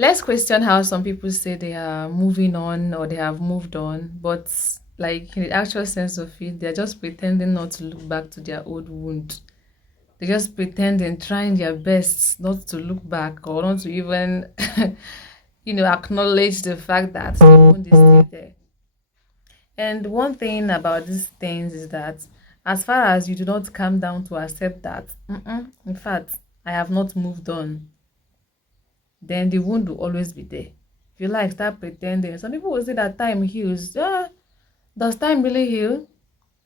Let's question how some people say they are moving on or they have moved on, but like in the actual sense of it, they're just pretending not to look back to their old wound. They're just pretending, trying their best not to look back or not to even, acknowledge the fact that the wound is still there. And one thing about these things is that as far as you do not calm down to accept that, in fact, I have not moved on, then the wound will always be there. If you like, start pretending. Some people will say that time heals. Yeah, does time really heal?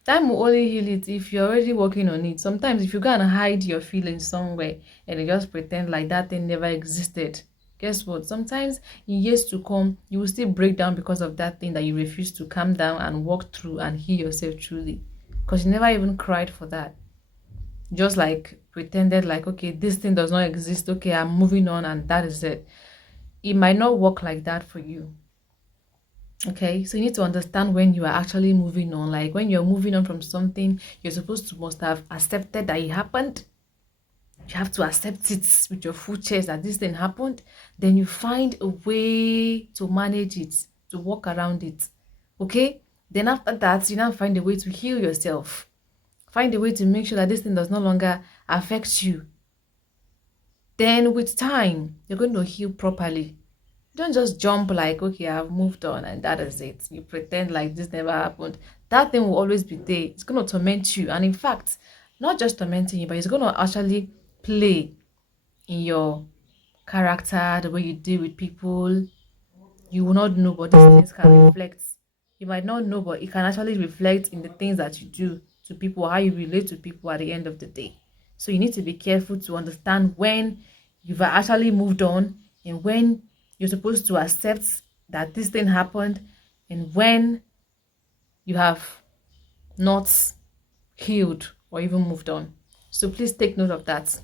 Time will only heal it if you're already working on it. Sometimes if you go and hide your feelings somewhere and you just pretend like that thing never existed, guess what? Sometimes in years to come, you will still break down because of that thing that you refuse to calm down and walk through and heal yourself truly. Because you never even cried for that. Just like pretended like, okay, this thing does not exist. Okay, I'm moving on and that is it. It might not work like that for you. Okay, so you need to understand when you are actually moving on. Like when you're moving on from something, you're supposed to must have accepted that it happened. You have to accept it with your full chest that this thing happened. Then you find a way to manage it, to work around it. Okay? Then after that, you now find a way to heal yourself. Find a way to make sure that this thing does no longer affect you. Then with time, you're going to heal properly. Don't just jump like, okay, I've moved on and that is it. You pretend like this never happened. That thing will always be there. It's going to torment you. And in fact, not just tormenting you, but it's going to actually play in your character, the way you deal with people. You will not know, but these things can reflect. You might not know, but it can actually reflect in the things that you do to people, how you relate to people at the end of the day. So you need to be careful to understand when you've actually moved on and when you're supposed to accept that this thing happened and when you have not healed or even moved on. So please take note of that.